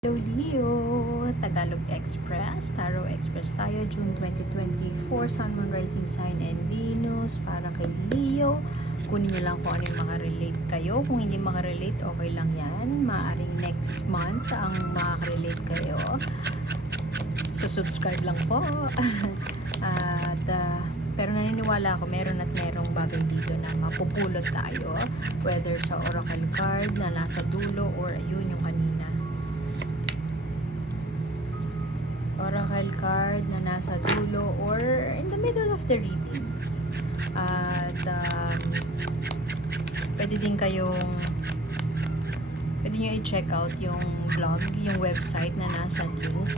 Hello Leo! Tagalog Express, Tarot Express tayo, June 2024, Sun, Moon, Rising Sign, and Venus para kay Leo. Kunin nyo lang kung ano yung makarelate kayo. Kung hindi makarelate, okay lang yan. Maaring next month ang makarelate kayo. So, subscribe lang po. At, pero naniniwala ako, meron at merong bagay dito na mapupulot tayo. Whether sa oracle card na nasa dulo or ayun yung kanina. Oracle card na nasa dulo or in the middle of the reading. At pwede nyo i-check out yung blog, yung website na nasa link.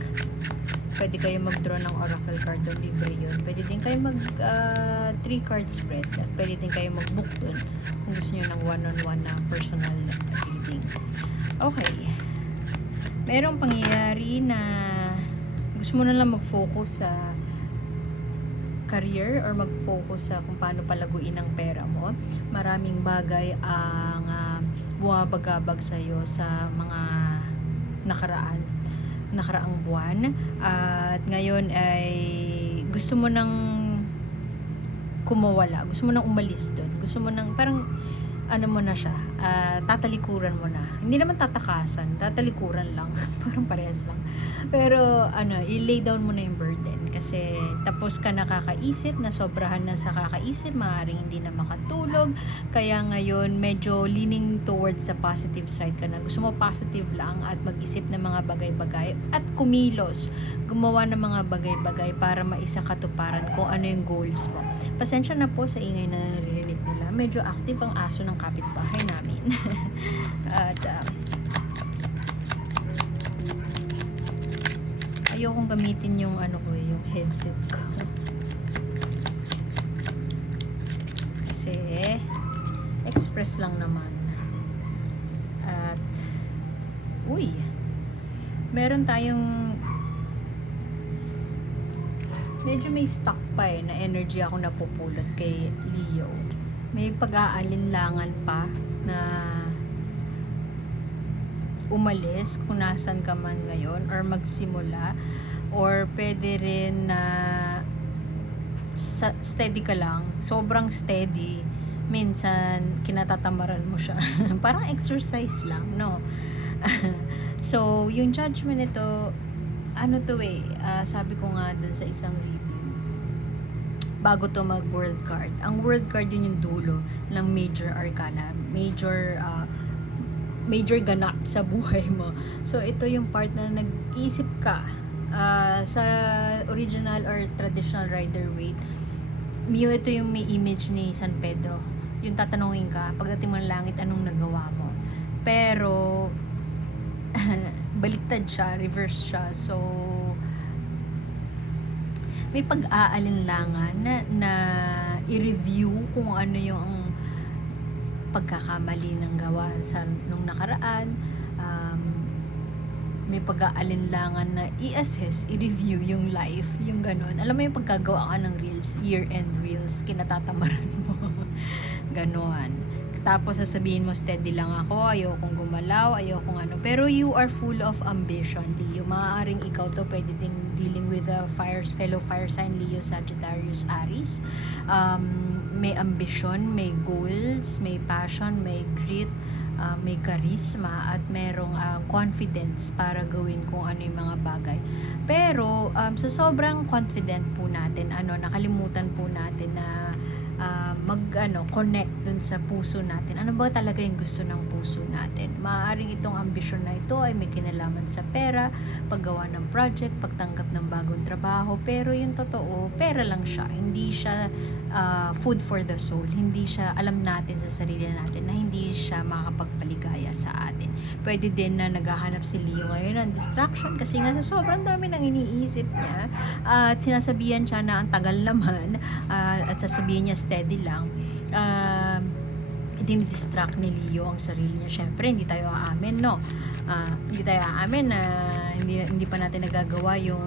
Pwede kayo mag-draw ng oracle card doon, libre yun. Pwede din kayo mag 3 card spread at pwede din kayo mag-book doon kung gusto nyo ng one-on-one na personal reading. Okay. Merong pangyayari na gusto mo na lang mag-focus sa career or mag-focus sa kung paano palaguin ang pera mo. Maraming bagay ang buwabagabag sa'yo sa mga nakaraang buwan. At ngayon ay gusto mo nang kumawala. Gusto mo nang umalis doon. Gusto mo nang parang ano mo na siya, tatalikuran mo na. Hindi naman tatakasan, tatalikuran lang. Parang parehas lang. Pero, i-lay down mo na yung burden. Kasi, tapos ka nakakaisip, na sobrahan na sa kakaisip, maaaring hindi na makatulog. Kaya ngayon, medyo leaning towards the positive side ka na. Gusto mo positive lang at mag-isip ng mga bagay-bagay at kumilos. Gumawa ng mga bagay-bagay para maisakatuparan kung ano yung goals mo. Pasensya na po sa ingay na naririnig nila. Medyo active ang aso ng kapitbahay namin. At ayokong gamitin yung yung headset ko. Kasi express lang naman. At meron tayong medyo may stuck pa na energy ako napupulot kay Leo. May pag-aalinlangan pa na umalis kung nasan ka man ngayon or magsimula, or pwede rin na steady ka lang, sobrang steady, minsan kinatatamaran mo siya. Parang exercise lang, no? So yung judgment nito, sabi ko nga dun sa isang reading bago to mag world card. Ang world card yun yung dulo ng major arcana, major ganap sa buhay mo. So ito yung part na nag-iisip ka sa original or traditional Rider-Waite. Ito yung may image ni San Pedro. Yung tatanungin ka pagdating mo ng langit, anong nagawa mo? Pero baliktad siya, reverse siya. So may pag-aalinlangan na i-review kung ano yung pagkakamali ng gawa nung nakaraan. May pag-aalinlangan na i-assess, i-review yung life, yung ganon. Alam mo yung pagkagawa ka ng reels, year-end reels, kinatatamaran mo. Ganon. Tapos sasabihin mo, steady lang ako, ayokong gumalaw, ayokong pero you are full of ambition, Leo. Maaaring ikaw to pwede ding dealing with a fellow fire sign, Leo, Sagittarius, Aries. May ambition, may goals, may passion, may grit, may charisma, at merong confidence para gawin kung ano yung mga bagay. Pero sa sobrang confident po natin, nakalimutan po natin na connect dun sa puso natin. Ano ba talaga yung gusto ng puso natin? Maaaring itong ambisyon na ito ay may kinalaman sa pera, paggawa ng project, pagtanggap ng bagong trabaho, pero yung totoo, pera lang siya. Hindi siya food for the soul. Hindi siya, alam natin sa sarili natin na hindi siya makakapagpaligaya sa atin. Pwede din na naghahanap si Leo ngayon ng distraction kasi nga sa sobrang dami nang iniisip niya at sinasabihan siya na ang tagal naman, at sasabihin niya steady lang. Dinidistract ni Leo ang sarili niya. Syempre, hindi tayo aamin, no? Hindi tayo aamin na hindi pa natin nagagawa yung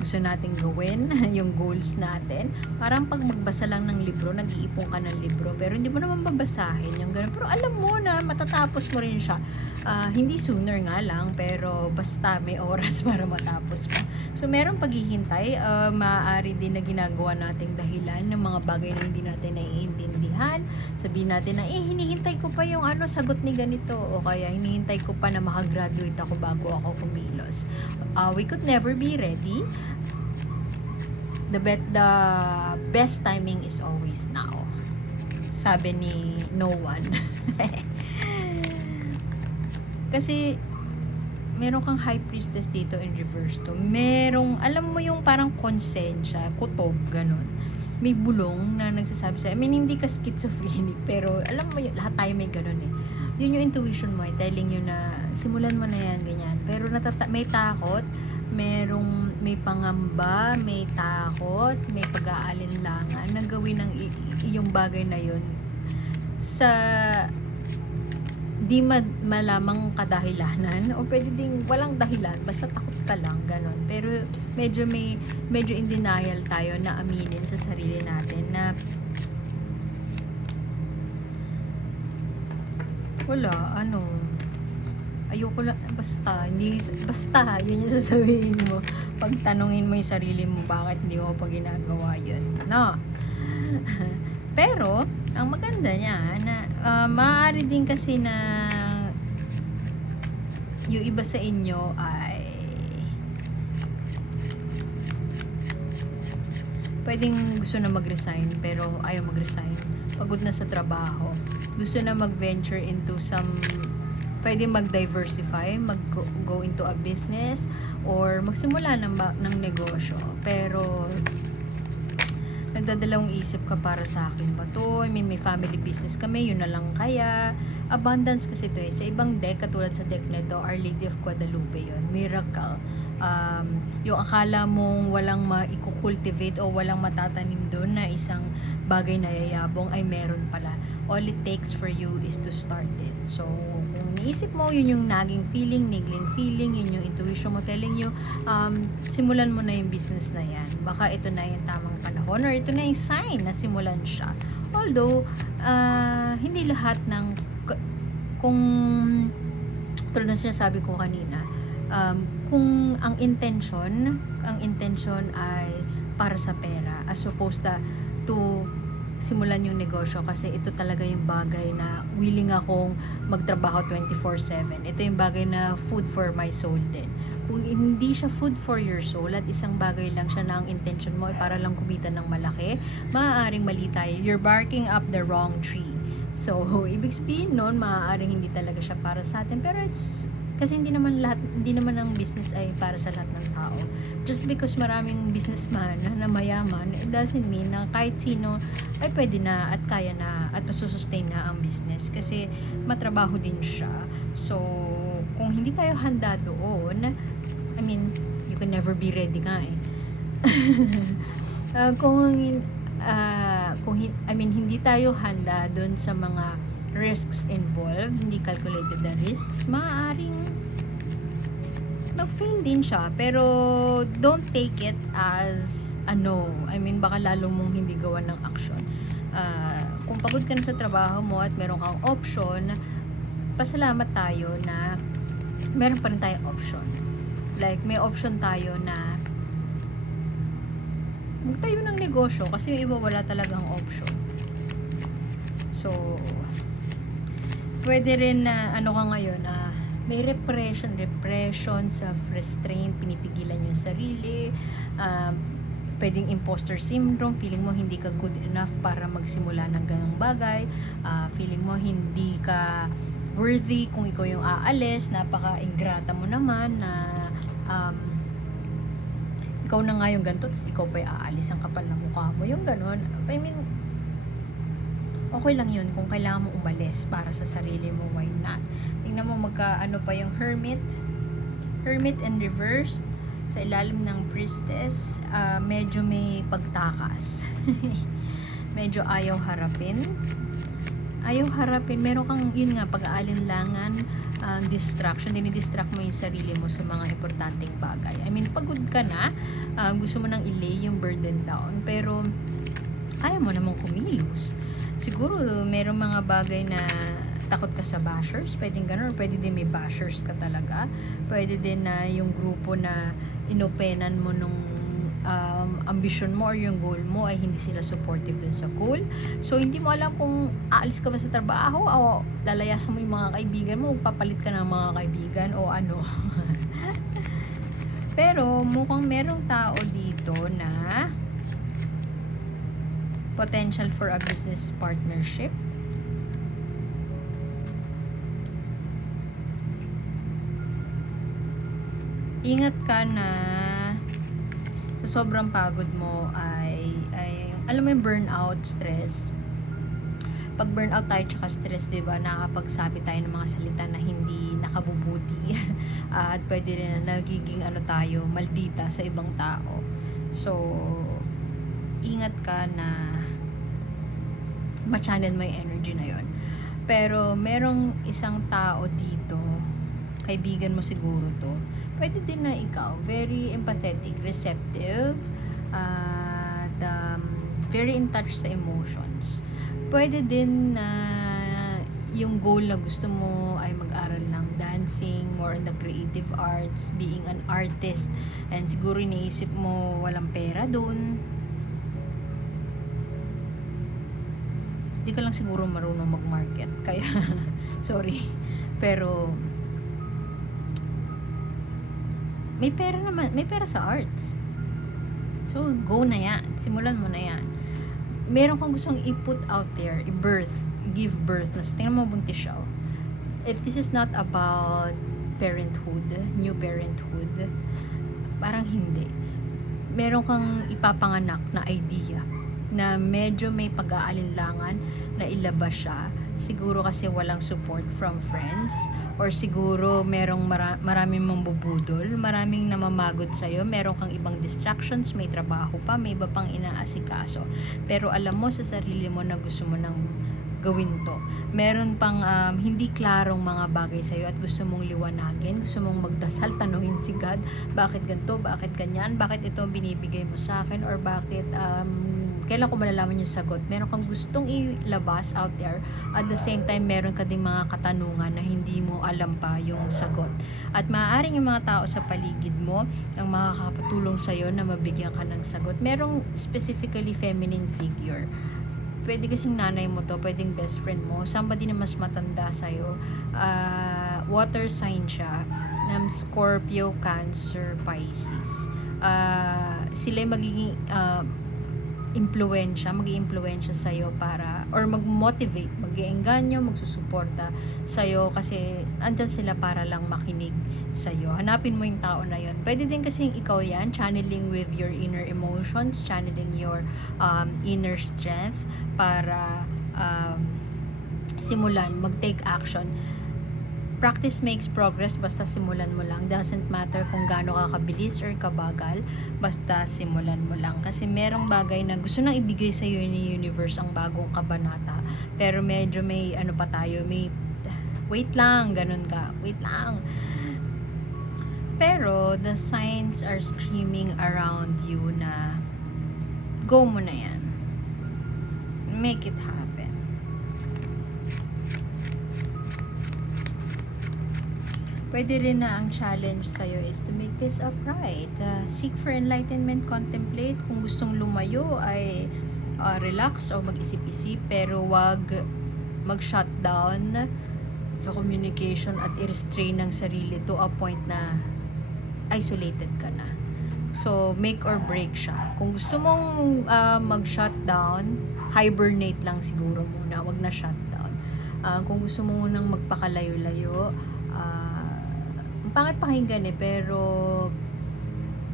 gusto nating gawin, yung goals natin. Parang pag magbasa lang ng libro, nag-iipon ka ng libro, pero hindi mo naman babasahin yung ganun. Pero alam mo na matatapos mo rin siya. Hindi sooner nga lang, pero basta may oras para matapos mo. So, merong paghihintay, maaari din na ginagawa nating dahilan ng mga bagay na hindi natin naiintindihan. Sabihin natin na, hinihintay ko pa yung sagot ni ganito, o kaya hinihintay ko pa na makagraduate ako bago ako kumilos. We could never be ready. The best timing is always now. Sabi ni no one. Kasi meron kang high priestess dito in reverse to. Merong, alam mo yung parang konsensya, kutob, ganun. May bulong na nagsasabi sa'yo. I mean, hindi ka schizophrenic, pero alam mo yun, lahat tayo may ganun eh. Yun yung intuition mo, telling you na simulan mo na yan, ganyan. Pero may takot, may pangamba, may takot, may pag-aalinlangan na gawin ng iyong bagay na yun sa di malamang kadahilanan, o pwede ding walang dahilan, basta takot ka lang, ganon. Pero medyo in denial tayo na aminin sa sarili natin na wala, ayoko lang, basta, yun yung sasabihin mo. Pag tanungin mo yung sarili mo, bakit hindi mo pa ginagawa yun, no? Pero, ang maganda niya, na maaari din kasi na yung iba sa inyo ay pwedeng gusto na mag-resign, pero ayaw mag-resign. Pagod na sa trabaho. Gusto na mag-venture into pwede mag-diversify, mag-go into a business, or magsimula ng negosyo. Pero nagdadalawang isip ka, para sa akin ba to? I mean, may family business kami, yun na lang kaya. Abundance kasi to eh. Sa ibang deck, katulad sa deck nito, Our Lady of Guadalupe yun. Miracle. Yung akala mong walang maikukultivate o walang matatanim doon na isang bagay na yayabong, ay meron pala. All it takes for you is to start it. So, kung iniisip mo, yun yung naging feeling, niggling feeling, yun yung intuition mo telling you, simulan mo na yung business na yan. Baka ito na yung tamang panahon, or ito na yung sign na simulan siya. Although, hindi lahat ng, kung tulad ng sinasabi ko kanina, kung ang intention ay para sa pera, as opposed to simulan yung negosyo, kasi ito talaga yung bagay na willing akong magtrabaho 24/7. Ito yung bagay na food for my soul din. Kung hindi siya food for your soul at isang bagay lang siya na ang intention mo ay para lang kumita ng malaki, maaaring mali tayo. You're barking up the wrong tree. So, ibig sabihin nun, maaaring hindi talaga siya para sa atin. Pero kasi hindi naman ang business ay para sa lahat ng tao. Just because maraming businessman na mayaman, it doesn't mean na kahit sino ay pwede na at kaya na at masusustain na ang business. Kasi matrabaho din siya. So, kung hindi tayo handa doon, I mean, you can never be ready nga eh. Hindi tayo handa doon sa mga risks involved, hindi calculated the risks, maaaring mag-fail din siya. Pero don't take it as a no. I mean, baka lalo mong hindi gawa ng action. Kung pagod ka na sa trabaho mo at meron kang option, pasalamat tayo na meron pa rin tayong option. Like, may option tayo na magtayo ng negosyo, kasi yung iba wala talagang option. So, pwede rin na ka ngayon, may repression, self-restraint, pinipigilan yung sarili, pwedeng imposter syndrome, feeling mo hindi ka good enough para magsimula ng ganong bagay, feeling mo hindi ka worthy kung ikaw yung aalis, napaka-ingrata mo naman na ikaw na nga yung ganito, tapos ikaw pa yung aalis, ang kapal na mukha mo, yung ganon. I mean, okay lang yun kung kailangan mo umalis para sa sarili mo, why not? Tingnan mo pa yung hermit and reversed sa ilalim ng priestess, medyo may pagtakas. Medyo ayaw harapin, meron kang, yun nga, pag-aalinlangan, distraction, dinidistract mo yung sarili mo sa mga importanteng bagay. I mean, pagod ka na, gusto mo nang i-lay yung burden down, pero ayaw mo namang kumilos. Siguro, merong mga bagay na takot ka sa bashers, pwedeng ganun, or pwede din may bashers ka talaga. Pwede din na yung grupo na inopenan mo nung ambition mo or yung goal mo ay hindi sila supportive dun sa goal. So, hindi mo alam kung aalis ka ba sa trabaho o lalayasan mo yung mga kaibigan mo, papalit ka ng mga kaibigan o ano. Pero, mukhang merong tao dito na potential for a business partnership. Ingat ka na sa sobrang pagod mo ay alam mo yung burnout, stress. Pag burnout tayo tsaka stress, diba, nakakapagsabi tayo ng mga salita na hindi nakabubuti. At pwede rin na nagiging tayo, maldita sa ibang tao. So, ingat ka na ma-channel mo yung energy na yon. Pero merong isang tao dito, kaibigan mo siguro to, pwede din na ikaw, very empathetic, receptive, at very in touch sa emotions. Pwede din na yung goal na gusto mo ay mag-aral ng dancing, more on the creative arts, being an artist, and siguro iniisip mo walang pera dun. Hindi ka lang siguro marunong mag-market, kaya sorry, pero may pera naman, may pera sa arts. So, go na yan. Simulan mo na yan. Meron kang gustong i-put out there, give birth. Tingnan mo, buntis siya. If this is not about parenthood, new parenthood, parang hindi. Meron kang ipapanganak na idea na medyo may pag-aalinlangan na ilabas siya. Siguro kasi walang support from friends, or siguro merong maraming mambubudol, maraming namamagod sa'yo, meron kang ibang distractions, may trabaho pa, may iba pang inaasikaso. Pero alam mo sa sarili mo na gusto mo nang gawin to. Meron pang hindi klarong mga bagay sa'yo at gusto mong liwanagin, gusto mong magdasal, tanungin si God, bakit ganito, bakit ganyan, bakit ito binibigay mo sa akin, or bakit kailan ko malalaman yung sagot. Meron kang gustong ilabas out there, at the same time meron ka ding mga katanungan na hindi mo alam pa yung sagot. At maaaring yung mga tao sa paligid mo ang makakapatulong sa'yo na mabigyan ka ng sagot. Merong specifically feminine figure. Pwede kasing nanay mo to, pwedeng best friend mo, somebody na mas matanda sa'yo. Water sign siya, Scorpio, Cancer, Pisces. Sila magiging mag-i-impluwensya sa'yo para, or mag-motivate, mag-iengganyo, magsusuporta sa'yo, kasi andyan sila para lang makinig sa'yo. Hanapin mo yung tao na yon. Pwede din kasing ikaw yan, channeling with your inner emotions, channeling your inner strength para simulan, mag-take action. Practice makes progress, basta simulan mo lang. Doesn't matter kung gaano ka kabilis or kabagal, basta simulan mo lang. Kasi merong bagay na gusto nang ibigay sa iyo ni universe, ang bagong kabanata. Pero medyo may pa tayo, may wait lang, ganun ka. Wait lang. Pero the signs are screaming around you na go mo na yan. Make it happen. Pwede rin na ang challenge sa'yo is to make this upright. Seek for enlightenment, contemplate. Kung gustong lumayo ay relax o mag-isip-isip, pero wag mag-shutdown sa communication at i-restrain ng sarili to a point na isolated ka na. So, make or break siya. Kung gusto mong mag-shutdown, hibernate lang siguro muna, wag na shutdown. Kung gusto mo nang magpakalayo-layo, pangit pakinggan pero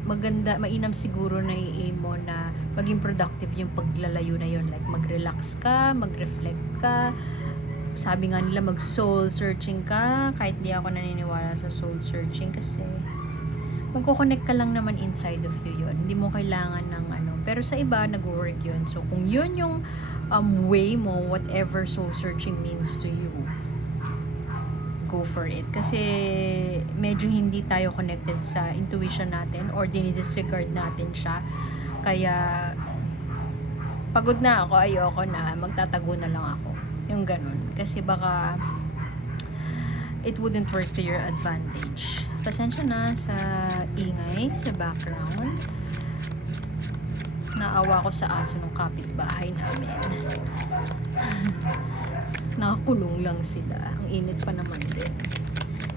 maganda, mainam siguro na i-aim mo na maging productive yung paglalayo na yun. Like, mag-relax ka, mag-reflect ka. Sabi nga nila, mag-soul searching ka. Kahit di ako naniniwala sa soul searching, kasi magko-connect ka lang naman inside of you yun. Hindi mo kailangan ng pero sa iba, nag-work yun. So, kung yun yung way mo, whatever soul searching means to you, go for it. Kasi medyo hindi tayo connected sa intuition natin or dinidisregard natin siya. Kaya pagod na ako, ayoko na, magtatago na lang ako. Yung ganun. Kasi baka it wouldn't work to your advantage. Pasensya na sa ingay sa background. Naawa ko sa aso ng kapitbahay namin. Nakakulong lang sila. Ang init pa naman din.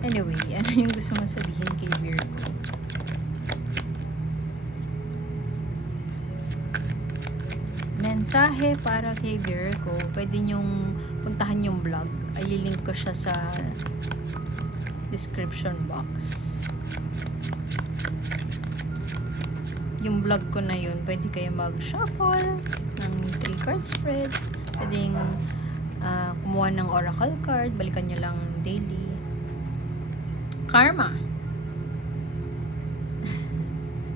Anyway, ano yung gusto mong sabihin kay Virgo? Mensahe para kay Virgo. Pwede nyong puntahan yung vlog. Ililink ko siya sa description box. Yung vlog ko na yun, pwede kayo mag-shuffle ng 3 card spread. Pwedeng kumuha ng oracle card, balikan nyo lang daily. Karma.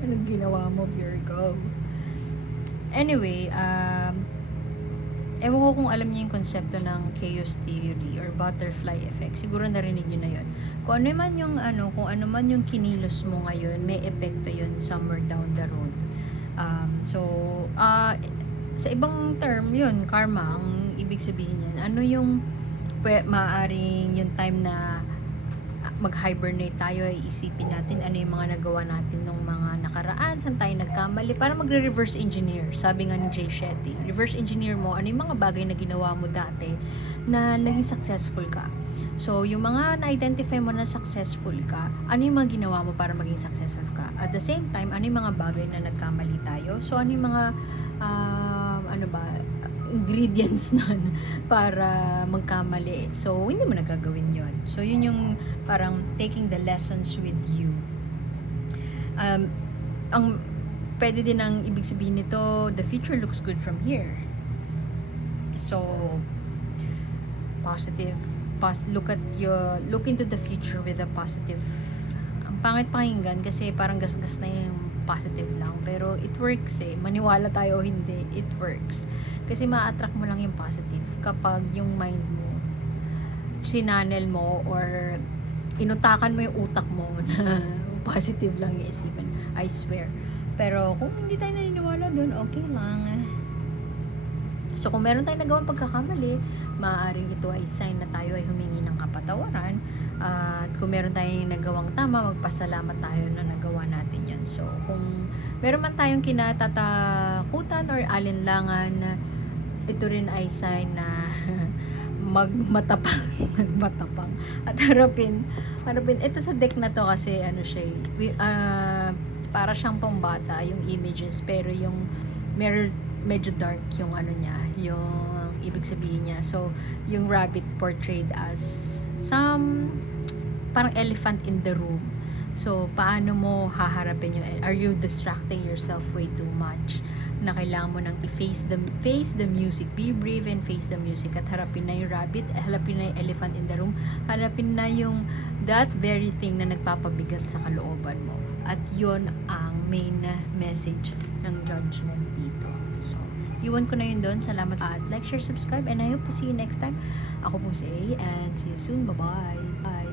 Anong ginawa mo, Virgo? Anyway, ewan ko kung alam niyo yung konsepto ng chaos theory or butterfly effect. Siguro narinig niyo na yun. Kung ano man yung kung ano man yung kinilos mo ngayon, may epekto yun somewhere down the road. Sa ibang term yun, karma, ang ibig sabihin yan. Ano yung maaaring yung time na mag-hibernate tayo, ay isipin natin ano yung mga nagawa natin nung mga nakaraan, saan tayo nagkamali, para magre-reverse engineer. Sabi nga ni Jay Shetty, reverse engineer mo ano yung mga bagay na ginawa mo dati na naging successful ka. So, yung mga na-identify mo na successful ka, ano yung mga ginawa mo para maging successful ka? At the same time, ano yung mga bagay na nagkamali tayo? So, ano yung mga ingredients nun para magkamali. So, hindi mo nagagawin yon. So, yun yung parang taking the lessons with you. Ang pwede din ang ibig sabihin nito, the future looks good from here. So, positive. Look into the future with a positive. Ang pangit pakinggan kasi parang gasgas na yung positive lang. Pero it works eh. Maniwala tayo o hindi, it works. Kasi ma-attract mo lang yung positive kapag yung mind mo, sinanel mo or inutakan mo yung utak mo na positive lang yung isipan. I swear. Pero kung hindi tayo naniniwala dun, okay lang. So kung meron tayong nagawang pagkakamali, maaaring ito ay sign na tayo ay humingi ng kapatawaran. At kung meron tayong nagawang tama, magpasalamat tayo na nagawa natin yan. So kung meron man tayong kinatatakutan or alinlangan, ito rin ay sign na magmatapang at harapin ito sa deck na to kasi siya para siyang pambata yung images, pero yung medyo dark yung niya, yung ibig sabihin niya. So yung rabbit portrayed as some parang elephant in the room. So paano mo haharapin yun? Are you distracting yourself way too much na kailangan mo nang face the music, be brave and face the music, at harapin na yung rabbit, harapin na yung elephant in the room, harapin na yung that very thing na nagpapabigat sa kalooban mo. At yon ang main message ng judgment dito. So iwan ko na yun doon. Salamat at like, share, subscribe, and I hope to see you next time. Ako po si A, and see you soon. Bye-bye. Bye.